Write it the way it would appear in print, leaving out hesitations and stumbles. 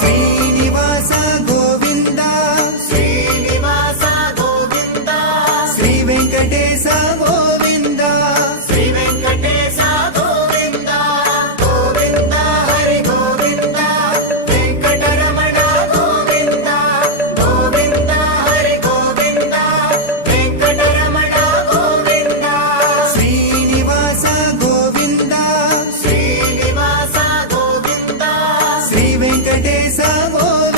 Srinivasa Govinda Srinivasa Govinda Shri Venkatesha Govinda Shri Venkatesha Govinda Govinda Hari Govinda Venkataramana Govinda Govinda Hari Govinda Venkataramana Govinda Srinivasa Govinda Srinivasa Govinda Shri Venkatesha Govinda